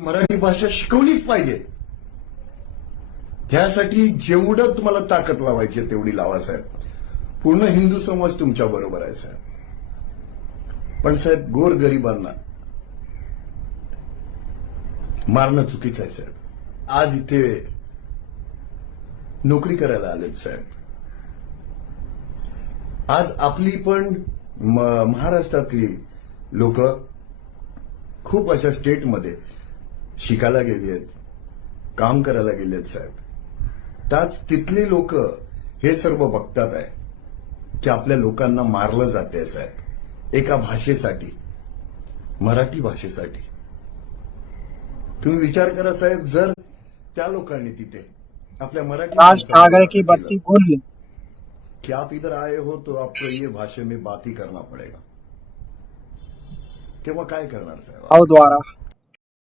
मराठी भाषा शिकवलीच पाहिजे. त्यासाठी जेवढं तुम्हाला ताकद लावायची तेवढी लावा साहेब. पूर्ण हिंदू समाज तुमच्या बरोबर आहे साहेब. पण साहेब गोरगरिबांना मारणं चुकीचं आहे साहेब. आज इथे नोकरी करायला आलेत साहेब. आज आपली पण महाराष्ट्रातली लोक खूप अशा स्टेटमध्ये शिकायला गेली आहेत, काम करायला गेलेत साहेब. त्याच तिथले लोक हे सर्व बघतात आहे की आपल्या लोकांना मारलं जाते साहेब एका भाषेसाठी, मराठी भाषेसाठी. तुम्ही विचार करा साहेब, जर त्या लोकांनी तिथे आपल्या मराठी राज ठाकरे की बत्ती भूल कि आप इधर आए हो तो आपको ये भाषा में बात ही करना पड़ेगा, तेव्हा काय करणार साहेब? द्वारा